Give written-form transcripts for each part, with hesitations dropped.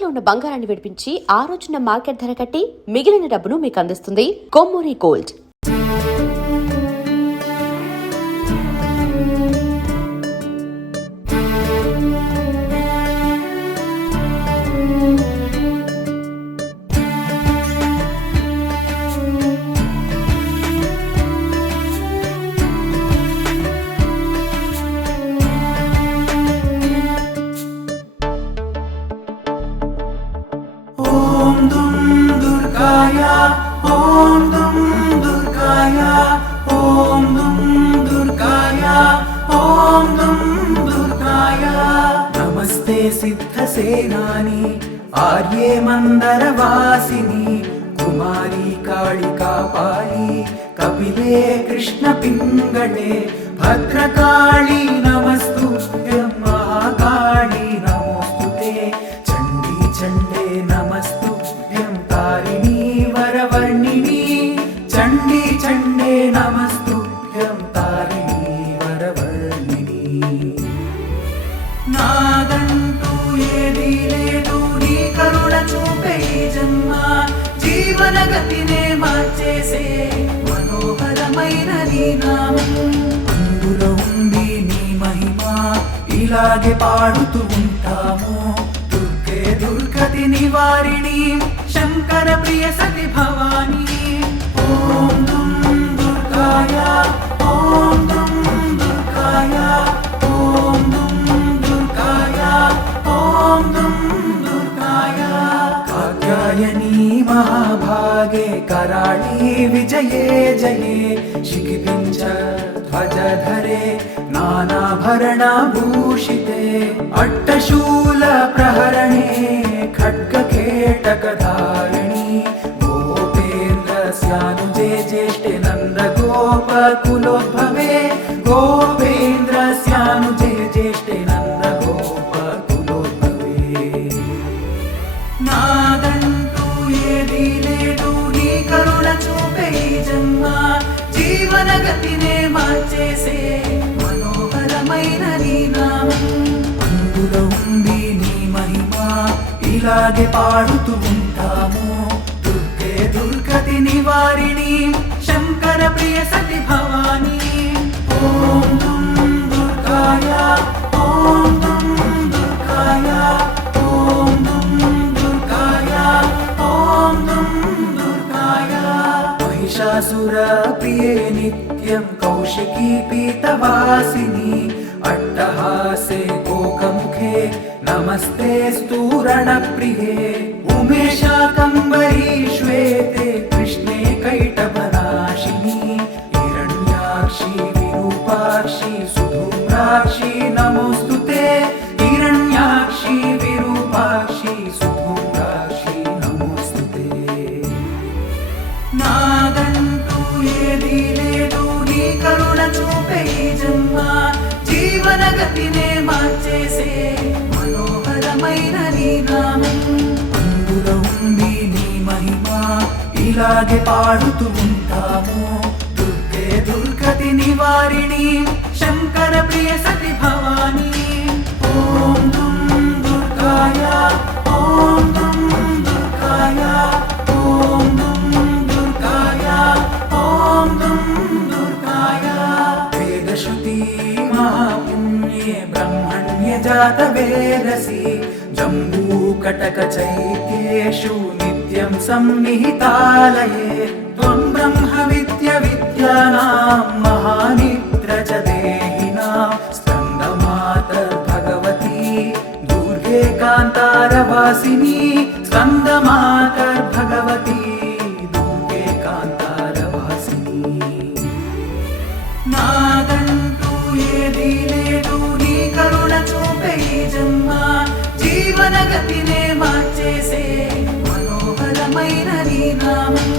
తాకట్లో ఉన్న బంగారాన్ని విడిపించి ఆ రోజున మార్కెట్ ధర కట్టి మిగిలిన డబ్బును మీకు అందిస్తుంది కొమ్మూరి గోల్డ్. ఓం దుం దుర్గాయ ఓం దుం దుర్గాయ ఓం దుం దుర్గాయ ఓం దుం దుర్గాయ నమస్తే సిద్ధసేనాని ఆర్యే మందరవాసిని కుమారి కాళికా పాలి కపిలే కృష్ణ పింగళే భద్రకాళి నమస్తుభ్యం మహాకాళి నమోస్తుతే చండీ చండే నమస్తుభ్యం తారిణీ వరవర్ణిని చండీ చండే నమస్తుభ్యం తారిణీ వరవర్ణిని నాదంటూ ఏదీ లేదు నీ కరుణ చూపే జన్మ జీవన గతినే మార్చేసే మనోహరమైన నీ నామం అందులో ఉంది నీ మహిమ ఇలాగే పాడుతూ ఉంటాము దుర్గే దుర్గతి నివారిణి శంకర ప్రియ సతి భవాని ఓం దుం దుర్గాయ ఓం దుం దుర్గాయ ఓం దుం దుర్గాయ ఓం దుం దుర్గాయ కాత్యాయని మహాభాగే कराळी विजये जये शिखिपिञ्च ध्वजधरे नानाभरणभूषिते अट्टशूल प्रहरणे खड्गकेटकधारिणि गोपेन्द्रस्यानुजे ज्येष्ठे नन्दगोपकुलोद्भवे गोपेन्द्रस्यानुजे ज्येष्ठे नन्दगोपकुलोद्भवे నాదంటూ ఏదీ లేదు నీ కరుణ చూపే జన్మ జీవన గతినే మార్చేసే మనోహరమైన నీ నామం అందులో ఉంది నీ మహిమ ఇలాగే పాడుతూ ఉంటాము దుర్గే దుర్గతి నివారిణి శంకర ప్రియ సతి భవాని ఓం దుం దుర్గాయ ఓం దుం దుర్గాయ ఓం దుం దుర్గాయ ఓం దుం దుర్గాయ महिषासुर प्रिये नित्यं कौशिकी पीतवासिनी अट्टहासे गोकमुखे नमस्ते स्तूरणप्रिये उमेशाकम्बरी श्वेते कृष्णे कैटभनाशिनी हिरण्याक्षी विरूपाक्षी सुधूम्राक्षी नमोस्तुते हिरण्याक्षी विरूपाक्षी सुधूम्राक्षी नमोस्तुते నాదంటూ ఏదీ లేదు నీ కరుణ చూపే జన్మ జీవన గతినే మార్చేసే మనోహరమైన నీ నామం అందులో ఉంది నీ మహిమ ఇలాగే పాడుతూ ఉంటాము దుర్గే దుర్గతి నివారిణి శంకర ప్రియ సతి భవాని ఓం దుం దుర్గాయ ఓం దుం దుర్గాయ ఓం దుం దుర్గాయ ఓం దుం దుర్గాయ వేదశ్రుతి మహాపుణ్యే బ్రహ్మణ్య జాత వేదసి జంబూకటక చైత్యేషు నిత్యం సన్నిహితాలయే త్వం బ్రహ్మ విద్య విద్యానాం మహానిద్ర చ దేహినాం స్కందమాతర్ భగవతి దుర్గే కాంతారవాసిని స్కందమాతర్ భగవతి దుర్గే కాంతారవాసిని నాదంటూ ఏదీ లేదు నీ కరుణ చూపే జన్మ జీవన గతినే మార్చేసే మనోహరమైన నీ నామం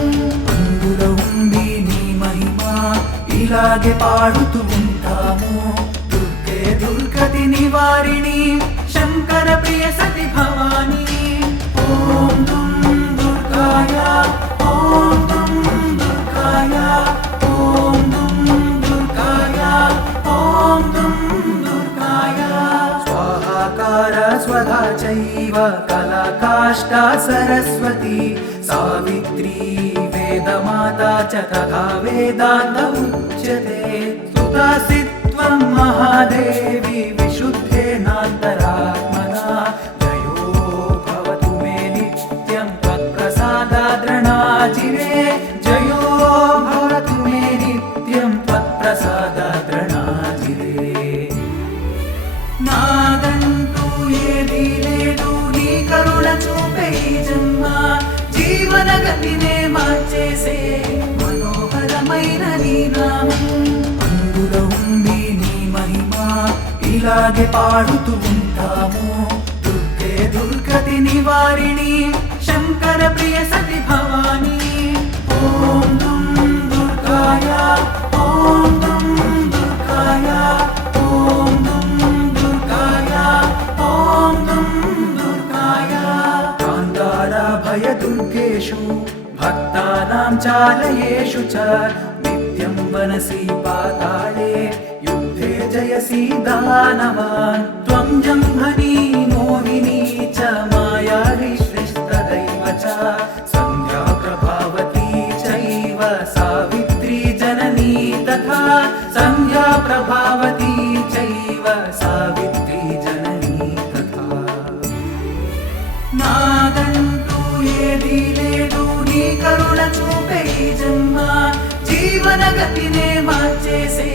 అందులో ఉంది నీ మహిమ ఇలాగే పాడుతూ ఉంటాము దుర్గే దుర్గతి నివారిణి శంకర ప్రియ సతి భవాని ఓం దుం దుర్గాయ ఓం దుం దుర్గాయ ఓం దుం దుర్గాయ ఓం దుం దుర్గాయ స్వాహాకార స్వధా चैव कला काष्ठा सरस्वती सावित्री वेदमाता च तथा वेदान्त उच्यते स्तुतासि त्वं महादेवी विशुद्धेनान्तरात्मना जयो भवतु मे नित्यं त्वत्प्रसादाद्रणाजिरे जयो भवतु मे नित्यं त्वत्प्रसादाद्रणाजिरे నాదంటూ ఏదీ లేదు నీ కరుణ చూపే ఈ జన్మ జీవన గతినే మార్చేసే మనోహరమైన నీ నామం అందులో ఉంది నీ మహిమ ఇలాగే పాడుతూ ఉంటాము దుర్గే దుర్గతి నివారిణి శంకర ప్రియ సతి భవాని ఓం దుం దుర్గాయ ఓం దుం దుర్గాయ ఓం దుం దుర్గాయ ఓం దుం దుర్గాయ కాంతార భయ దుర్గేషు భక్తానాం చాలయేషు చ నిత్యం వనసి పాతాళే యుద్ధే జయసి దానవాన్ త్వం జంభని మోహిని చ మాయా శ్రేష్టదైవ చ సంధ్యా ప్రభావతి చైవ సావిత్రి జననీ తథా సంధ్యా ప్రభావతి చైవ సావిత్రి జననీ తథా నాదంటూ ఏదీ లేదు నీ కరుణ చూపే ఈ జన్మ జీవన గతినే మార్చేసే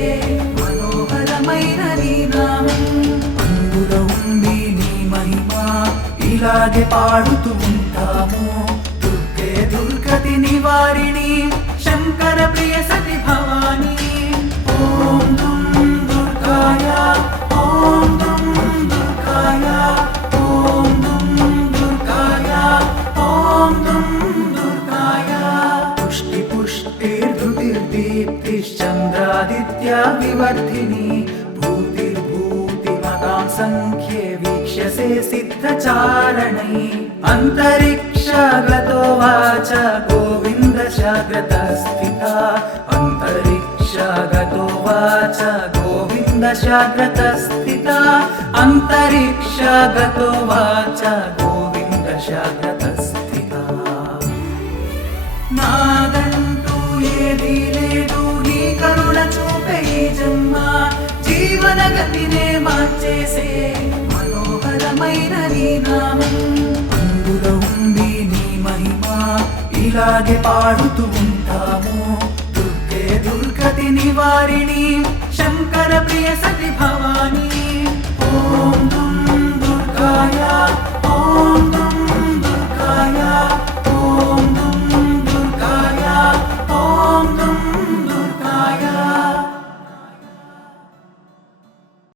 మనోహరమైన నీ నామం అందులో ఉంది నీ మహిమ ఇలాగే పాడుతూ ఉంటాము దుర్గే దుర్గతి నివారిణి శంకర ప్రియ సతి భవాని ఓం దుం దుర్గాయ ఓం దుం దుర్గాయ ఓం దుం దుర్గాయ ఓం దుం దుర్గాయ పుష్టి పుష్టిర్ధృతిర్దీప్తిశ్చంద్రాదిత్యా వివర్ధిని భూతిర్భూతిమతాం సంఖ్యే వీక్ష్యసే సిద్ధచారణై అంతరిక్షగతో వాచ గోవింద శాగ్రతస్థితా అంతరిక్షగతో వాచ గోవింద శాగ్రతస్థితా అంతరిక్షగతో వాచ గోవింద శాగ్రతస్థితా నాదంటూ ఏదీ లేదు నీ కరుణ చూపే ఈ జన్మ జీవన గతినే మార్చేసే మనోహరమైన నీ నామం అందులో ఉంది నీ మహిమ ఇలాగే పాడుతూ ఉంటాము దుర్గే దుర్గతి నివారిణి శంకర ప్రియ సతి భవాని ఓం దుం దుర్గాయ ఓం